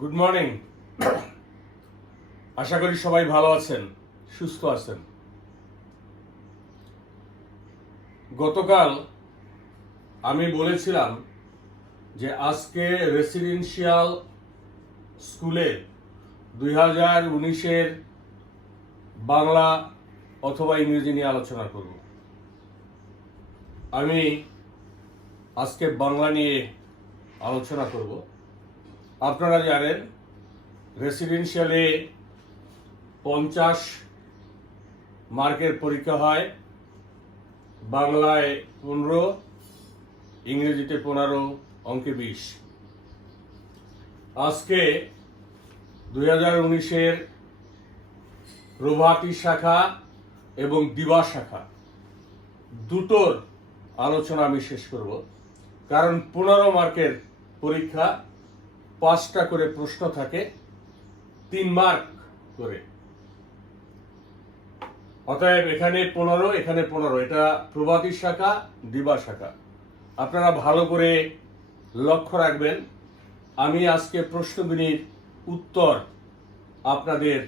Good morning. আশা করি সবাই ভালো আছেন, সুস্থ আছেন। গতকাল আমি বলেছিলাম যে আজকে রেসিডেন্সিয়াল স্কুলে 2019-এর বাংলা অথবা ইংরেজি নিয়ে আলোচনা করব। আমি আজকে বাংলা নিয়ে আলোচনা করব। আপনারা জানেন রেসিডেন্সিয়ালে 50 মার্কের পরীক্ষা হয়, বাংলায় 15, ইংরেজিতে 15, অঙ্কে 20। আজকে 2019-এর প্রভাতী শাখা এবং দিবা শাখা দুটোর আলোচনা আমি শেষ করব, কারণ 15 মার্কের পরীক্ষা, 5টা করে প্রশ্ন থাকে, 3 মার্ক করে। অতএব এখানে 15, এখানে 15, এটা প্রভাতী শাখা, দিবা শাখা। আপনারা ভালো করে লক্ষ্য রাখবেন। আমি আজকে প্রশ্নগুলির উত্তর আপনাদের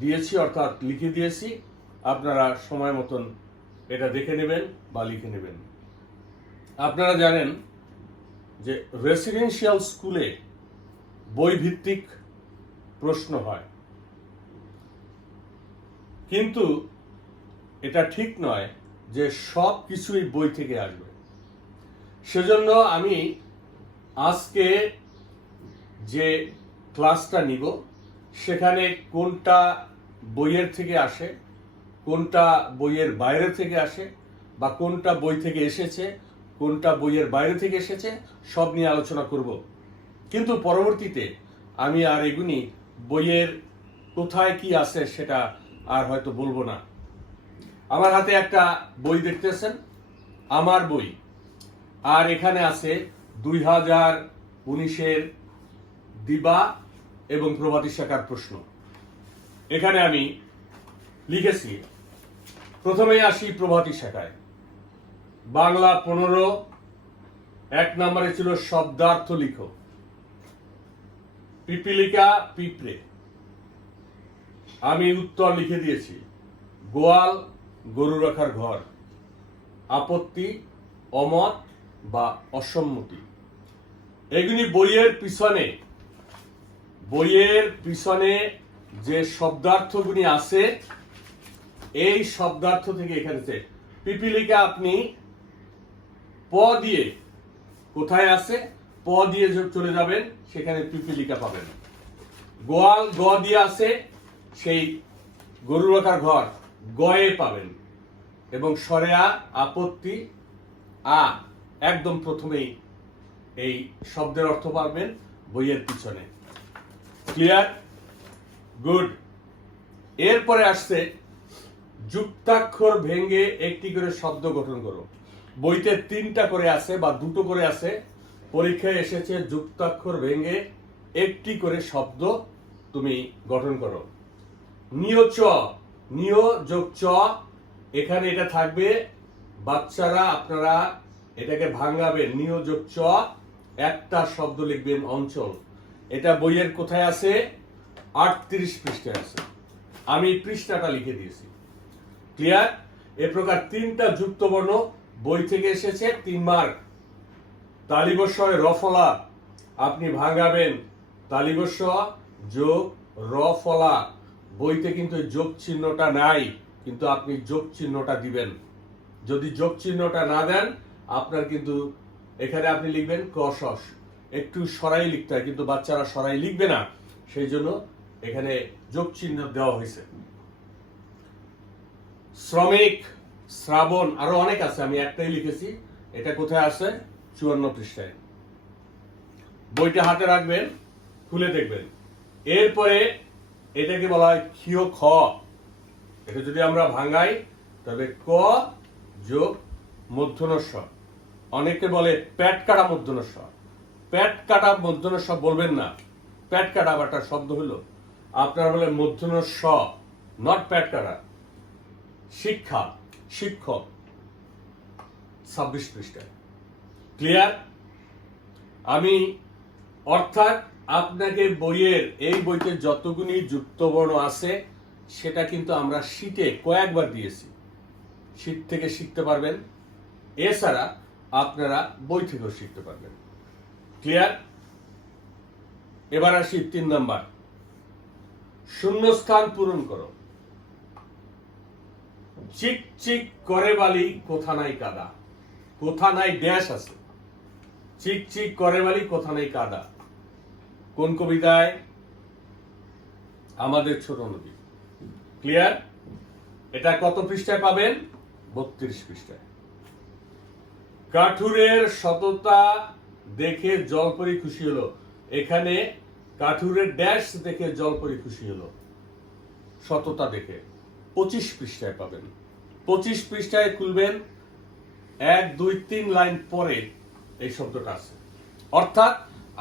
দিয়েছি, অর্থাৎ লিখে দিয়েছি। আপনারা সময় মতন এটা দেখে নেবেন বা লিখে নেবেন। আপনারা জানেন যে রেসিডেন্সিয়াল স্কুলে বই ভিত্তিক প্রশ্ন হয়, কিন্তু এটা ঠিক নয় যে সব কিছুই বই থেকে আসবে। সেজন্য আমি আজকে যে ক্লাসটা নিব সেখানে কোনটা বইয়ের থেকে আসে, কোনটা বইয়ের বাইরে থেকে আসে, বা কোনটা বই থেকে এসেছে, কোনটা বইয়ের বাইরে থেকে এসেছে, সব নিয়ে আলোচনা করব। কিন্তু পরবর্তীতে আমি আর এগুনি বইয়ের কোথায় কি আছে সেটা আর হয়তো বলবো না। আমার হাতে একটা বই দেখতেছেন, আমার বই, আর এখানে আছে 2019-এর দিবা এবং প্রভাতী শাখার প্রশ্ন। এখানে আমি লিখেছি, প্রথমেই আসি প্রভাতী শাখায়। বাংলা 15, 1 নম্বরে ছিল শব্দার্থ লিখো। পিপিলিকা, পিঁপড়ে। আমি উত্তর লিখে দিয়েছি, গোয়াল, গরু রাখার ঘর। আপত্তি, অমত বা অসম্মতি। এগুলি বইয়ের পিছনে যে শব্দার্থগুলি আছে, এই শব্দার্থ থেকে এখানে পিপিলিকা আপনি প দিয়ে, কোথায় আছে প দিয়ে চলে যাবেন, সেখানে পিপিলিকা পাবেন। গোয়াল গ দিয়ে আছে, সেই গরু রাখার ঘর গয়ে পাবেন। এবং সরেয়া, আপত্তি, আ একদম প্রথমেই এই শব্দের অর্থ পাবেন বইয়ের পিছনে। ক্লিয়ার? গুড। এরপরে আসছে যুক্তাক্ষর ভেঙে একটি করে শব্দ গঠন করো। বইতে 3টা করে আছে বা 2টো করে আছে, পরীক্ষায় এসেছে যুক্তাক্ষর ভেঙে একটি করে শব্দ তুমি গঠন করো। নিয় যোগ চ, এখানে এটা থাকবে। বাচ্চারা আপনারা এটাকে ভাঙাবেন, নিয় যোগ চ, একটা শব্দ লিখবেন অঞ্চল। এটা বইয়ের কোথায় আছে? 38 পৃষ্ঠায় আছে। আমি পৃষ্ঠাটা লিখে দিয়েছি। ক্লিয়ার? এ প্রকার 3টা যুক্ত বর্ণ বই থেকে এসেছে, 3 মার্ক। তালিবস্য রফলা আপনি ভাঙাবেন, তালিবস্য যোগ রফলা। বইতে কিন্তু যোগ চিহ্নটা নাই, কিন্তু আপনি যোগ চিহ্নটা দিবেন। যদি যোগ চিহ্নটা না দেন, আপনার কিন্তু এখানে আপনি লিখবেন ক্রসস। একটু সরাই লিখতে হয়, কিন্তু বাচ্চারা সরাই লিখবে না, সেই জন্য এখানে যোগ চিহ্ন দেওয়া হয়েছে। শ্রমিক, শ্রাবণ, আরো অনেক আছে, আমি একটাই লিখেছি। এটা কোথায় আছে? 54 পৃষ্ঠায়। বইটা হাতে রাখবেন, খুলে দেখবেন। এরপরে এটাকে বলা হয় ক্ষিয় খ। এটা যদি আমরা ভাঙাই তবে ক যোগ মূর্ধন্য ষ। অনেকে বলে প্যাট কাটা মূর্ধন্য ষ। প্যাট কাটা মূর্ধন্য ষ বলবেন না। প্যাট কাটা একটা শব্দ হলো, আপনারা বলে মূর্ধন্য ষ, নট প্যাট কাটা। শিক্ষা, শিক্ষক, 26 পৃষ্ঠায়। ক্লিয়ার? আমি অর্থাৎ আপনাকে বইয়ের এই বইতে যতগুলি যুক্তবর্ণ আছে সেটা কিন্তু আমরা শীটে কয়েকবার দিয়েছি, শীট থেকে শিখতে পারবেন। এছাড়া আপনারা বই থেকেও শিখতে পারবেন। ক্লিয়ার? এবার আসি 3 নাম্বার, শূন্যস্থান পূরণ করো। চিক চিক করে বালি কোথা নাই কাদা, কোথা নাই ড্যাশ আছে, চিক চিক করে বালি কোথা নাই কাদা। কোন কবিতায়? আমাদের ছোট নদী। ক্লিয়ার? এটা কত পৃষ্ঠায় পাবেন? 32 পৃষ্ঠায়। কাঠুরের সততা দেখে জলপরি খুশি হলো, এখানে কাঠুরের ড্যাশ দেখে জলপরি খুশি হলো, সততা দেখে 25 পৃষ্ঠায় পাবেন। 25 পৃষ্ঠায় খুলবেন, 1, 2, 3 লাইন পরে এই শব্দটা আছে। অর্থাৎ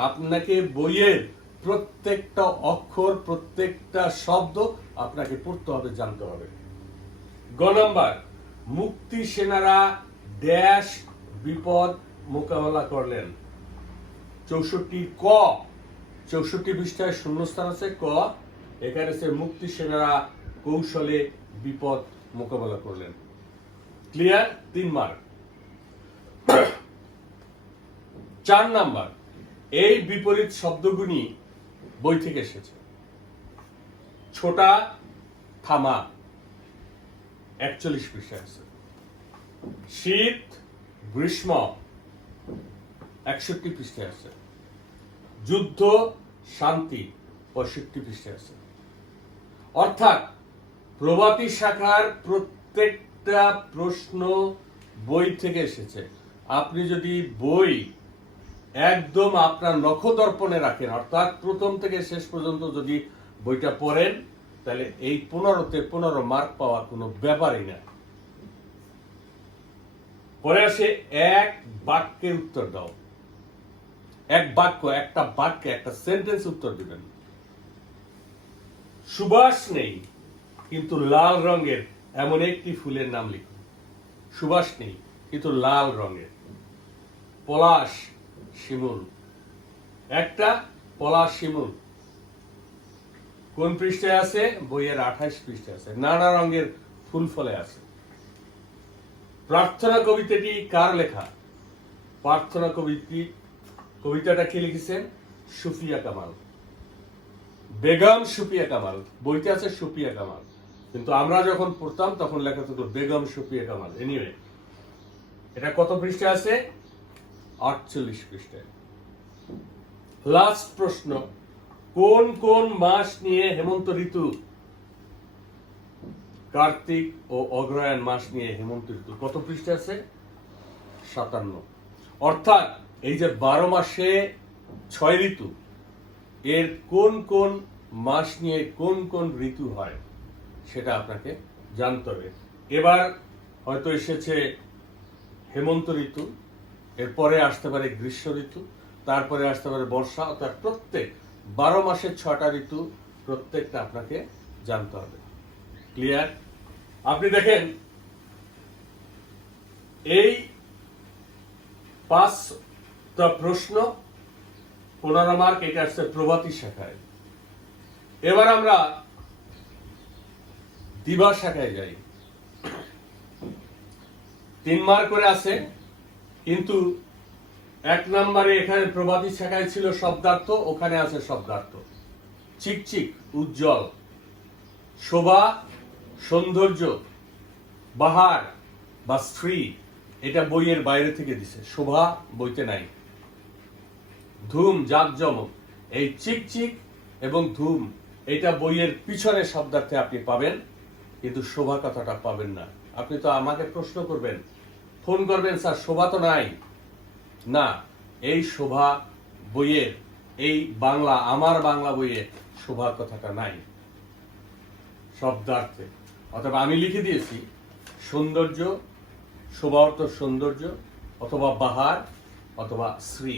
আপনাকে বইয়ের প্রত্যেকটা অক্ষর, প্রত্যেকটা শব্দ আপনাকে পড়তে হবে, জানতে হবে। গ নাম্বার, মুক্তি সেনারা ড্যাশ বিপদ মোকাবেলা করলেন। 64 পৃষ্ঠায় শূন্যস্থান আছে ক, এখানে সে মুক্তি সেনারা কৌশলে বিপদ মোকাবেলা করলেন। ক্লিয়ার? 3 মার্ক। 4 নাম্বার, এই বিপরীত শব্দগুলি বই থেকে এসেছে। ছোটা থামা 41 পৃষ্ঠায় আছে। শীত গ্রীষ্ম 61 পৃষ্ঠায় আছে। যুদ্ধ শান্তি 65 পৃষ্ঠায় আছে। অর্থাৎ প্রবাদী শাখার প্রত্যেকটা প্রশ্ন বই থেকে এসেছে। আপনি যদি বই একদম আপনার নখদর্পণে রাখেন, অর্থাৎ প্রথম থেকে শেষ পর্যন্ত যদি বইটা পড়েন, তাহলে এই 15তে 15 মার্ক পাওয়া কোনো ব্যাপারই না। পরে আসে এক বাক্যের উত্তর দাও। এক বাক্য, একটা বাক্যে একটা সেন্টেন্স উত্তর দিবেন। সুবাস নেই কিন্তু লাল রঙের এমন একটি ফুলের নাম লিখুন। সুবাস নেই কিন্তু লাল রঙের। পলাশ শিমুল, একটা পলাশ শিমুল। কোন পৃষ্ঠায় আছে? বইয়ের 28 পৃষ্ঠায় আছে। নানা রঙের ফুল ফলে আছে। প্রার্থনা কবিতাটি কার লেখা? প্রার্থনা কবিতাটা কে লিখেছেন? সুফিয়া কামাল। বেগম সুফিয়া কামাল, বইতে আছে সুফিয়া কামাল, কিন্তু আমরা যখন পড়তাম তখন লেখা থাকতো বেগম সুফিয়া কামাল। এনিওয়ে, এটা কত পৃষ্ঠায় আছে? 48 পৃষ্ঠায়। লাস্ট প্রশ্ন, কোন কোন মাস নিয়ে হেমন্ত ঋতু? কার্তিক ও অগ্রহায়ণ মাস নিয়ে হেমন্ত ঋতু। কত পৃষ্ঠা আছে? 57। অর্থাৎ এই যে 12 মাসে 6 ঋতু, এর কোন কোন মাস নিয়ে কোন কোন ঋতু হয় সেটা আপনাকে জানতে হবে। এবার হয়তো এসেছে হেমন্ত ঋতু, এরপরে আসতে পারে গ্রীষ্ম ঋতু, তারপরে আসতে পারে বর্ষা। অর্থাৎ প্রত্যেক 12 মাসের 6টা ঋতু প্রত্যেকটা আপনাকে জানতে হবে। ক্লিয়ার? আপনি দেখেন এই 5টা প্রশ্ন 15 মার্ক, এটা আসছে প্রভাতী শাখায়। এবার আমরা দিবা শাখায় যাই। 3 মার্ক করে আছে, কিন্তু 1 নম্বরে এখানে প্রভাতী শাখায় ছিল শব্দার্থ, ওখানে আছে শব্দার্থ। চিকচিক উজ্জ্বল, শোভা সৌন্দর্য, বাহার বা স্ত্রী, এটা বইয়ের বাইরে থেকে দিছে, শোভা বইতে নাই। ধুম জাঁকজমক, এই চিকচিক এবং ধুম এটা বইয়ের পিছনে শব্দার্থে আপনি পাবেন, কিন্তু শোভা কথাটা পাবেন না। আপনি তো আমাকে প্রশ্ন করবেন, ফোন করবেন, স্যার শোভা তো নাই। না, এই শোভা বইয়ের, এই বাংলা, আমার বাংলা বইয়ে শোভা কথাটা নাই শব্দার্থে। অথবা আমি লিখে দিয়েছি সৌন্দর্য, শোভা অর্থ সৌন্দর্য, অথবা বাহার, অথবা শ্রী।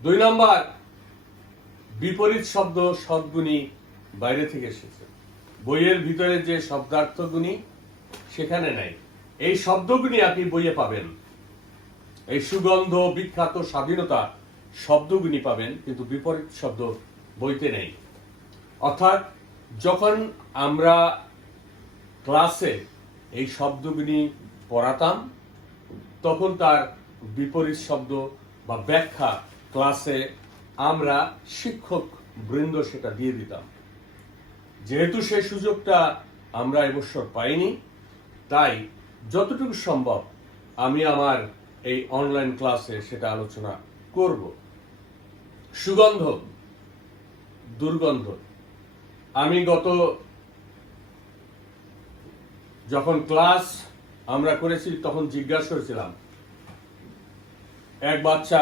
2 নম্বর, বিপরীত শব্দ সদ্গুণী বাইরে থেকে এসেছে। বইয়ের ভিতরে যে শব্দার্থগুণী সেখানে নাই। এই শব্দগুণী আপনি বইয়ে পাবেন। এই সুগন্ধ, বিখ্যাত, স্বাধীনতা, শব্দগুনি পাবেন, কিন্তু বিপরীত শব্দ বইতে নেই। অর্থাৎ যখন আমরা ক্লাসে এই শব্দগুলি পড়াতাম, তখন তার বিপরীত শব্দ বা ব্যাখ্যা ক্লাসে আমরা শিক্ষক বৃন্দ সেটা দিয়ে দিতাম। যেহেতু সেই সুযোগটা আমরা এবছর পাইনি, তাই যতটুকু সম্ভব আমি আমার এই অনলাইন ক্লাসে সেটা আলোচনা করব। সুগন্ধ, দুর্গন্ধ। আমি যখন ক্লাস আমরা করেছি তখন জিজ্ঞাসা করেছিলাম, এক বাচ্চা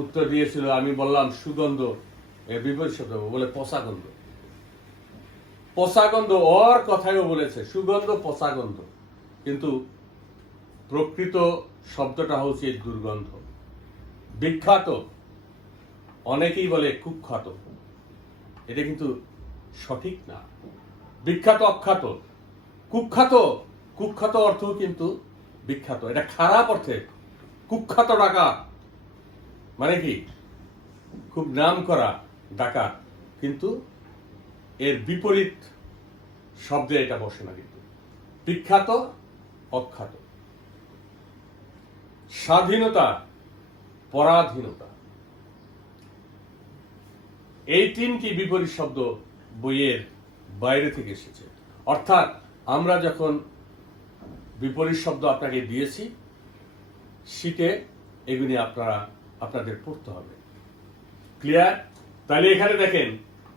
উত্তর দিয়েছিল, আমি বললাম সুগন্ধ এর বিপরীত শব্দ, বলে পচা গন্ধ। পচা গন্ধ ওর কথাইও বলেছে, সুগন্ধ পচা গন্ধ, কিন্তু প্রকৃত শব্দটা হচ্ছে দুর্গন্ধ। বিখ্যাত, অনেকেই বলে কুখ্যাত, এটা কিন্তু সঠিক না। বিখ্যাত অখ্যাত, কুখ্যাত, কুখ্যাত অর্থ কিন্তু বিখ্যাত, এটা খারাপ অর্থে। কুখ্যাত ডাকাত মানে কি, খুব নাম করা ডাকাত, কিন্তু এর বিপরীত শব্দে এটা বসে না। কিন্তু বিখ্যাত অখ্যাত। স্বাধীনতা, পরাধীনতা, এই তিনটি বিপরীত শব্দ বইয়ের বাইরে থেকে এসেছে। অর্থাৎ আমরা যখন বিপরীত শব্দ আপনাকে দিয়েছি, শীতে এগুলি আপনাদের পড়তে হবে। ক্লিয়ার? তাহলে এখানে দেখেন,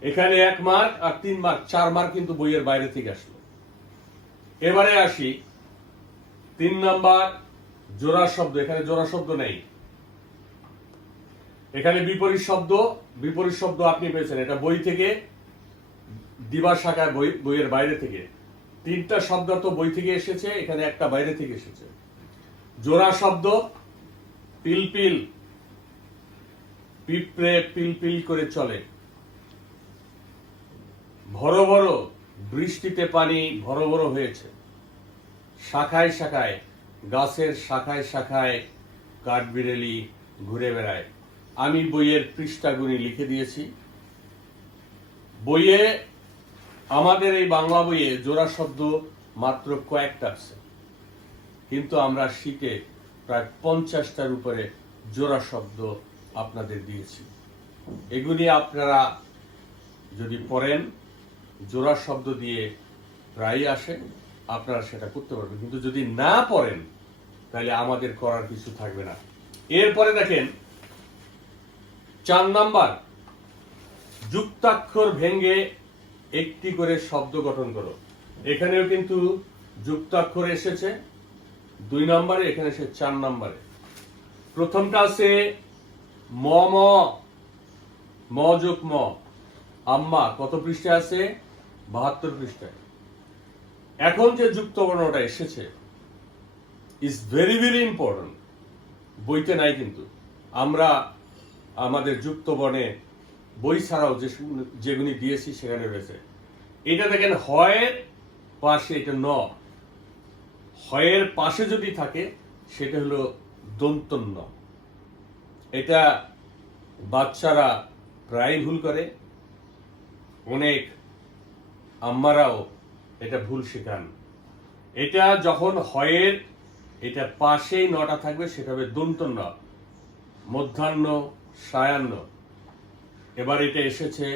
এখানে 1 মার্ক আর 3 মার্ক, 4 মার্ক কিন্তু বইয়ের বাইরে থেকে আসলো। এবারে আসি 3 নাম্বার, জোড়া শব্দ। এখানে জোড়া শব্দ নেই, এখানে বিপরীত শব্দ আপনি পেয়েছেন, এটা বই থেকে, দিবা শাখায় বইয়ের বাইরে থেকে। 3টা শব্দ তো বই থেকে এসেছে, এখানে একটা বাইরে থেকে এসেছে। জোড়া শব্দ, পিলপিল, পিঁপড়ে পিলপিল করে চলে। ভরো ভরো, বৃষ্টিতে পানি ভরো ভরো হয়েছে। শাখায় শাখায়, গাছের শাখায় শাখায় কাঠবিড়ালি ঘুরে বেড়ায়। আমি বইয়ের পৃষ্ঠাগুলি লিখে দিয়েছি। বইয়ে, আমাদের এই বাংলা বইয়ে জোড়া শব্দ মাত্র কয়েকটা আছে, কিন্তু আমরা শীতে প্রায় 50টার উপরে জোড়া শব্দ আপনাদের দিয়েছি। এগুলি আপনারা যদি পড়েন, জোড়া শব্দ দিয়ে প্রায় আসে, আপনারা সেটা করতে পারবেন। কিন্তু যদি না পড়েন, তাহলে আমাদের করার কিছু থাকবে না। এরপরে দেখেন 4 নাম্বার, যুক্তাক্ষর ভেঙে একটি করে শব্দ গঠন করো। এখানেও কিন্তু যুক্তাক্ষর এসেছে 2 নম্বরে, এখানে এসে 4 নম্বরে। প্রথমটা আছে ম ম, ম যোগ ম, আম্মা। কত পৃষ্ঠায় আছে? 72 পৃষ্ঠায়। এখন যে যুক্ত বর্ণটা এসেছে ইজ ভেরি ভেরি ইম্পর্টেন্ট, বইতে নাই কিন্তু। আমরা আমাদের যুক্ত বর্ণে বই ছাড়াও যেগুলি দিয়েছি সেখানে রয়েছে। এটা দেখেন, হয়ের পাশে, এটা ন, হয়ের পাশে যদি থাকে সেটা হলো দন্তন্য। এটা বাচ্চারা প্রায় ভুল করে, অনেক আম্মারাও এটা ভুল শেখান। এটা যখন হয়ের এটা পাশেই নটা থাকবে, সেটা হবে দন্তন্য, মধ্যাহ্ন, সায়াহ্ন। এবার এটা এসেছে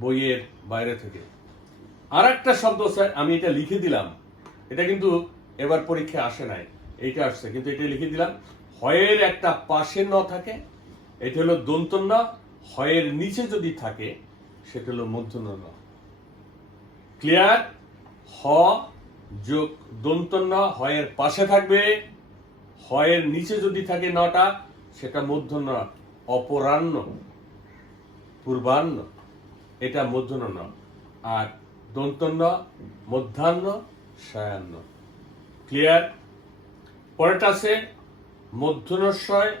বইয়ের বাইরে থেকে। আর একটা শব্দ আমি এটা লিখে দিলাম, এটা কিন্তু এবার পরীক্ষা আসে নাই, এইটা আসছে, কিন্তু এটা লিখে দিলাম। হয়ের একটা পাশে ন থাকে, এটা হলো দন্তন্য। হয়ের নিচে যদি থাকে সেটা হলো মূর্ধন্য ন। ক্লিয়ার? হ যোগ দন্তন্য, হয়ের পাশে থাকবে, হয়ের নিচে যদি থাকে নটা সেটা মূর্ধন্য। অপরাহ্ন, পূর্বাহ্ন, এটা মূর্ধন্য ন। আর দন্তন্য মধ্যাহ্ন, সায়াহ্ন। ক্লিয়ার? পরেরটা আছে মধ্যনস্বয়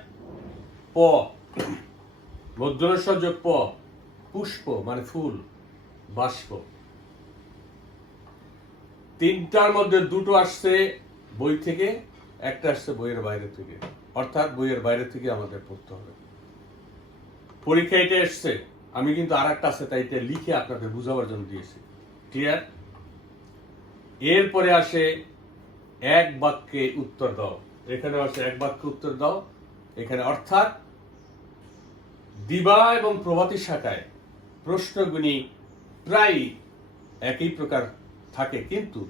প, মধ্যনস্বয় যোগ প, পুষ্প মানে ফুল, বাষ্প। 3টার মধ্যে 2টো আসছে বই থেকে, একটা আসছে বইয়ের বাইরে থেকে। অর্থাৎ বইয়ের বাইরে থেকে আমাদের পড়তে হবে। পরীক্ষা এটা এসছে, আমি কিন্তু আর একটা আছে তাই এটা লিখে আপনাদের বুঝাবার জন্য দিয়েছি। ক্লিয়ার? এরপরে আসে এক বাক্যে উত্তর দাও। এখানে আসে এক বাক্যে উত্তর দাও। এখানে অর্থাৎ দিবা এবং প্রভাতী শাখায় প্রশ্নগুলি প্রায় একই প্রকার থাকে, কিন্তু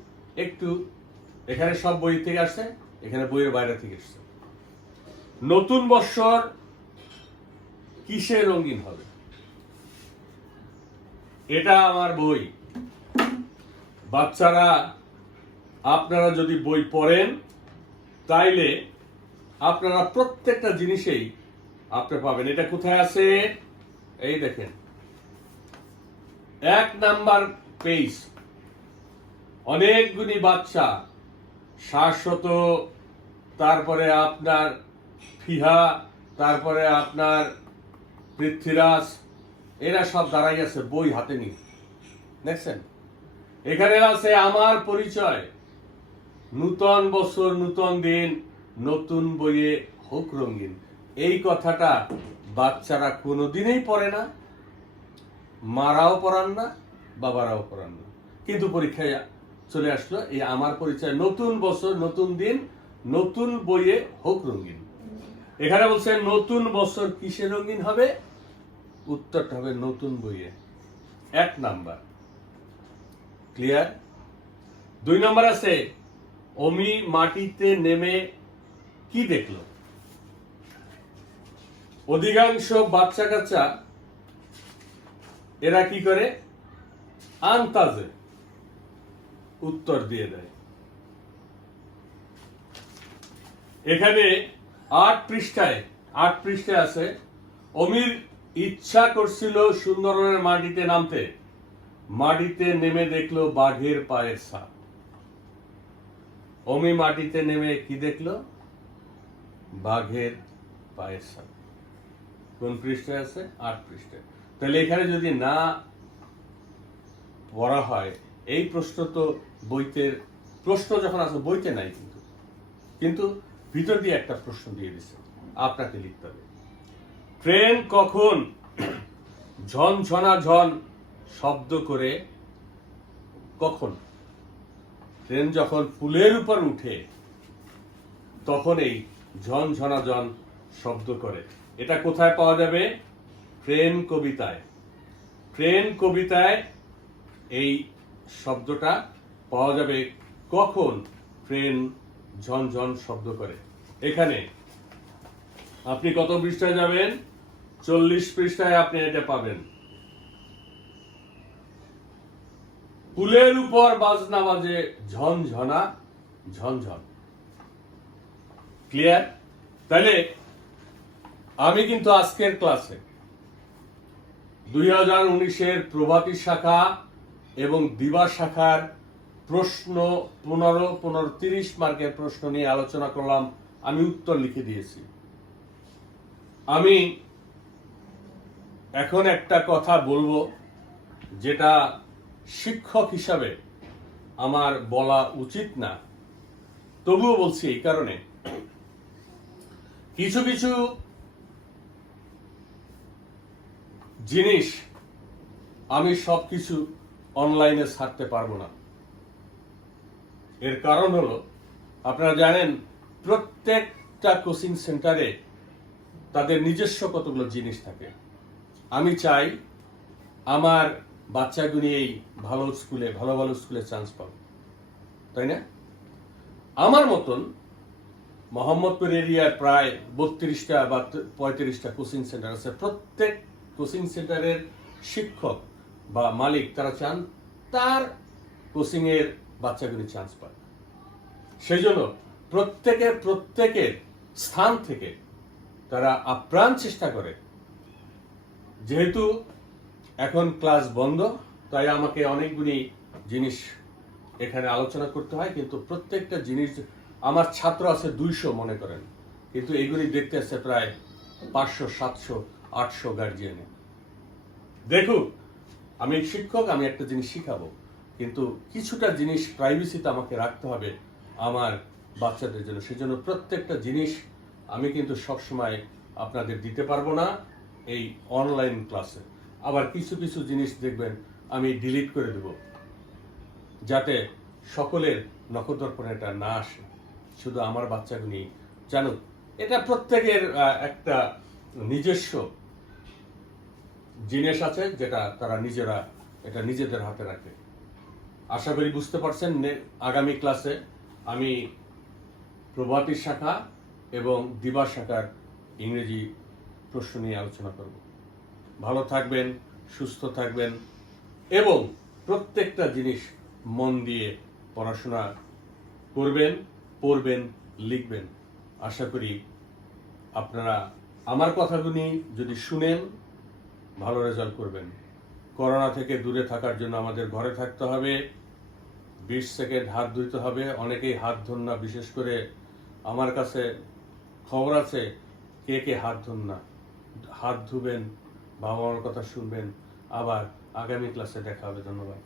একটু এখানে সব বই থেকে আসছে, এখানে বইয়ের বাইরে থেকে আসছে। নতুন বৎসর কিসে রঙিন হবে? এটা আমার বই। বাচ্চারা, আপনারা যদি বই পড়েন তাইলে আপনারা প্রত্যেকটা জিনিসেই আপনি পাবেন। এটা কোথায় আছে? এই দেখেন, 1 নাম্বার পেজ। অনেকগুলি বাচ্চা, শাশ্বত, তারপরে আপনার ফিহা, তারপরে আপনার পৃথ্বীরাজ, এরা সব দাঁড়াই আছে বই হাতে নিয়ে। দেখছেন, এখানে আছে আমার পরিচয়, নূতন বছর নূতন দিন, নতুন বইয়ে হোক রঙিন। এই কথাটা বাচ্চারা কোনোদিনই পড়ে না, মারাও পড়ান না, বাবারাও পড়ান না, কিন্তু পরীক্ষায় চলে আসলো এই আমার পরিচয়, নতুন বছর নতুন দিন, নতুন বইয়ে হোক রঙিন। এখানে বলছে নতুন বছর কিসে রঙিন হবে? উত্তরটা হবে নতুন বইয়ে। 1 নাম্বার। ক্লিয়ার? 2 নাম্বার আছে, অমি মাটিতে নেমে কি দেখলো? অধিকাংশ বাচ্চা কাচ্চা এরা কি করে? আন্তাজে উত্তর দিয়ে দেয়। এখানে 8 পৃষ্ঠায় আছে, অমির ইচ্ছা করছিল সুন্দরবনের মাটিতে নামতে, মাটিতে নেমে দেখলো বাঘের পায়ের ছাপ। অমি মাটিতে নেমে কি দেখলো? বাঘের পায়ের ছাপ। কোন পৃষ্ঠায় আছে? 8 পৃষ্ঠায়। তাহলে এখানে যদি না পড়া হয়, এই প্রশ্ন তো বইতে, প্রশ্ন যখন আছে বইতে নাই, কিন্তু ভিতর দিয়ে একটা প্রশ্ন দিয়ে দিচ্ছে, আপনাকে লিখতে হবে। ট্রেন কখন ঝনঝনা ঝন শব্দ করে? কখন? ট্রেন যখন পুলের উপর উঠে তখন এই ঝনঝনা ঝন শব্দ করে। এটা কোথায় পাওয়া যাবে? ট্রেন কবিতায়। ট্রেন কবিতায় এই শব্দটা পাওয়া যাবে, কখন ট্রেন ঝনঝন শব্দ করে। এখানে আপনি কত পৃষ্ঠায় যাবেন? 40 পৃষ্ঠায় আপনি এটা পাবেন। পুলের উপর বাজনা বাজে ঝনঝনা ঝনঝন। ক্লিয়ার? তাহলে আমি কিন্তু আজকের ক্লাসে 2019-এর প্রভাতী শাখা এবং দিবা শাখার প্রশ্ন 15-30 মার্কের প্রশ্ন নিয়ে আলোচনা করলাম। আমি উত্তর লিখে দিয়েছি। আমি এখন একটা কথা বলবো যেটা শিক্ষক হিসাবে আমার বলা উচিত না, তবুও বলছি এই কারণে, কিছু কিছু জিনিস আমি সবকিছু অনলাইনে ছাড়তে পারবো না। এর কারণ হলো, আপনারা জানেন প্রত্যেকটা কোচিং সেন্টারে তাদের নিজস্ব কতগুলো জিনিস থাকে। আমি চাই আমার বাচ্চাগুলি এই ভালো স্কুলে, ভালো ভালো স্কুলে চান্স পাবে, তাই না? আমার মতন মোহাম্মদপুর এরিয়ার প্রায় 32টা বা 35টা কোচিং সেন্টার আছে। প্রত্যেক কোচিং সেন্টারের শিক্ষক বা মালিক তারা চান তার কোচিং এর বাচ্চাগুলি চান্স পায়। সেই জন্য প্রত্যেকের স্থান থেকে তারা আপ্রাণ চেষ্টা করে। যেহেতু এখন ক্লাস বন্ধ, তাই আমাকে অনেকগুলি জিনিস এখানে আলোচনা করতে হয়, কিন্তু প্রত্যেকটা জিনিস, আমার ছাত্র আছে 200 মনে করেন, কিন্তু এইগুলি দেখতে আসছে প্রায় 500, 700, 800 গার্জিয়ানে। দেখুন, আমি শিক্ষক, আমি একটা জিনিস শিখাবো, কিন্তু কিছুটা জিনিস প্রাইভেসিতে আমাকে রাখতে হবে আমার বাচ্চাদের জন্য। সেজন্য প্রত্যেকটা জিনিস আমি কিন্তু সবসময় আপনাদের দিতে পারবো না। এই অনলাইন ক্লাসে। আবার কিছু কিছু জিনিস দেখবেন আমি ডিলিট করে দেব, যাতে সকলের নখদর্পণে এটা না আসে, শুধু আমার বাচ্চাগুলি জানুক। এটা প্রত্যেকের একটা নিজস্ব জিনিস আছে, যেটা তারা নিজেরা এটা নিজেদের হাতে রাখে। আশা করি বুঝতে পারছেন। আগামী ক্লাসে আমি প্রভাতী শাখা এবং দিবা শাখার ইংরেজি প্রশ্ন নিয়ে আলোচনা করব। ভালো থাকবেন, সুস্থ থাকবেন এবং প্রত্যেকটা জিনিস মন দিয়ে পড়াশোনা করবেন, পড়বেন, লিখবেন। আশা করি আপনারা আমার কথাগুলি যদি শুনেন ভালো রেজাল্ট করবেন। করোনা থেকে দূরে থাকার জন্য আমাদের ঘরে থাকতে হবে, 20 সেকেন্ড হাত ধুইতে হবে। অনেকেই হাত ধুন না, বিশেষ করে আমার কাছে খবর আছে কে কে হাত ধুন না। হাত ধুবেন, বাবা মার কথা শুনবেন। আবার আগামী ক্লাসে দেখা হবে। ধন্যবাদ।